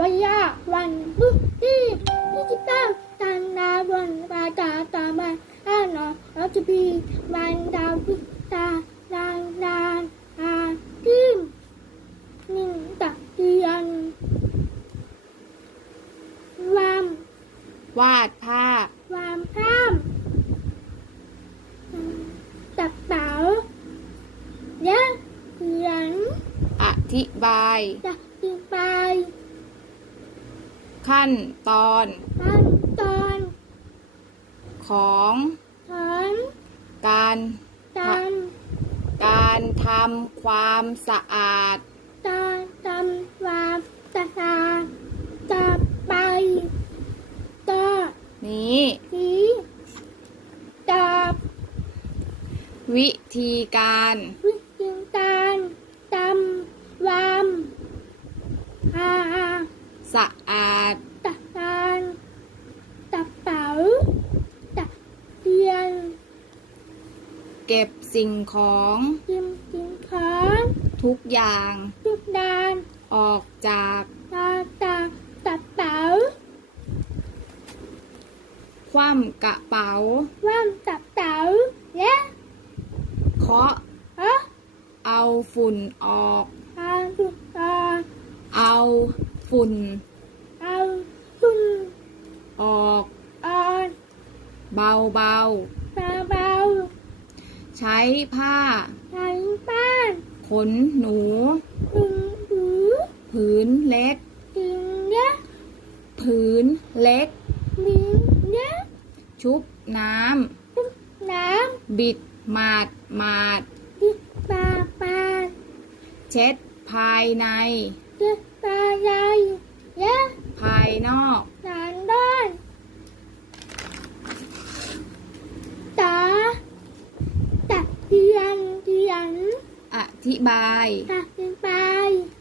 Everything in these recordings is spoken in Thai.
วยาวันบุที่ที่ที่ตั้งตันดาวันปาตาตามาอาหนอรัชพีวันดาวพิตาดานดานอาทิมนิ่งตักเทียนวามวาดภาพวามข้ามตักเต๋ายะเขียนอธิบาย ตักติไป ขั้นตอนขั้นตอนของถอนการตันการทำความสะอาดตาตำวามตาตาตาไปตานี้สีตาวิธีการวิจิงการตำวามอา สะอาด ตะการตะเป๋าตะเทียนเก็บสิ่งของจิมจิงขอนทุกอย่างทุกดานออกจากตาตาตะเป๋าคว่ำกระเป๋าว่ามตะเป๋าและเคาะฮะเอาฝุ่นออกเอาตุกตา เอา ฝุ่น เอาตุนออกออนเบาเบาตาเบาๆใช้ผ้าใส่บ้านขนหนูถึงหูผืนเล็กถึงเยอะผืนเล็กมีเยอะชุบน้ทุกน้ำบิดหมาดหมาดำดิปลาปลาเช็ดภายในเดิปลาให ญ่เยอะภายนอก หลานด้อนตาตัดเทียนเทียนอธิบาย ตัดเป็นไป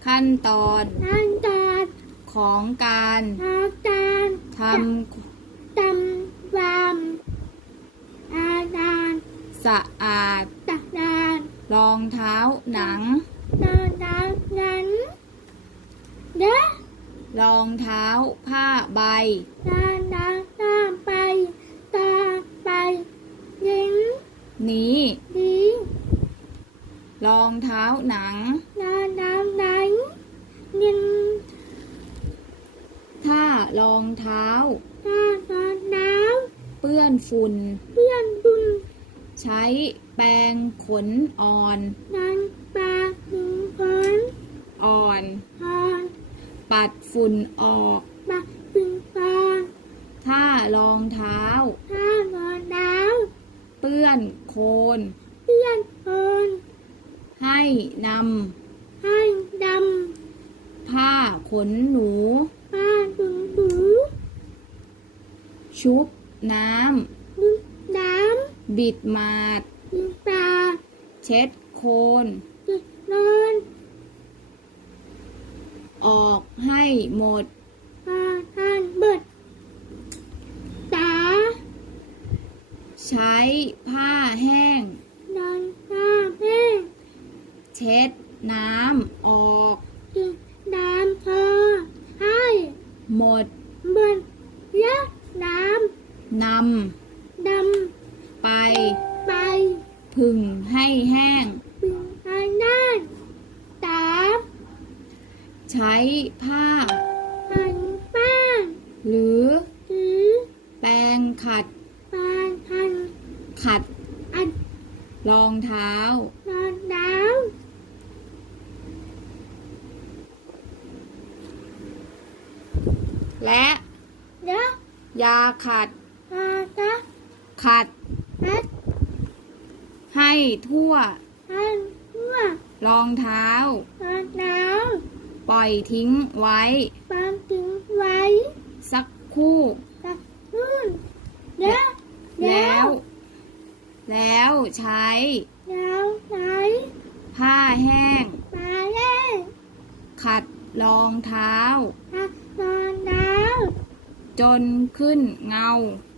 ขั้นตอนนั่นตาของการทาตาทตำวามอาดานำสะอาด ตักดาน รองเท้าหนัง ดานดานนั้นเด้อ รองเท้าผ้าใบดานดานตามไปตาไปยิงนี้ดีรองเท้าหนังดานดานไหนยิงถ้ารองเท้าดานดานน้เปื้อนฝุ่นำเพื่อนบุญใช้แปรงขนอ่อนนันปลาหนึ่งคนอ่อนพอน ปัดฝุ่นออกบักปิงปองถ้ารองเท้าข้าวนอนดาวเปื้อนโคลนเพื่อนคนให้นให้ดำผ้าขนหนูำป้าดุงดูชุบน้ดึกน้ำ บิดมาดำยิงปลาเช็ดโคลนจิตนอน ออกให้หมดปลาทานเบิดตาใช้ผ้าแห้งนอนหน้าแม่เช็ดน้ำออกจิตน้ำพอให้หมดเบิดยะน้นำดำไปำไปผึ่งให้แห้ง ปิงทางด้านตา ใช้ผ้า หันป้านหรือถือแปรงขัดปานหันขัดอัดรองเท้า นอนดาวและยะยาขัดปาตะขัดอัดให้ทั่วหันทั่วรองเท้า นอนดาว ปล่อยทิ้งไว้ปามถึงไว้ สักครู่ตักนู่นยะแล้ว แล้วใช้ แล้วไหนผ้าแห้งปลาเล่ขัดรองเท้าตักนอนดาวจนขึ้นเงาน